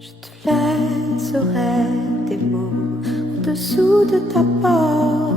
Je te laisserai des mots en dessous de ta porte.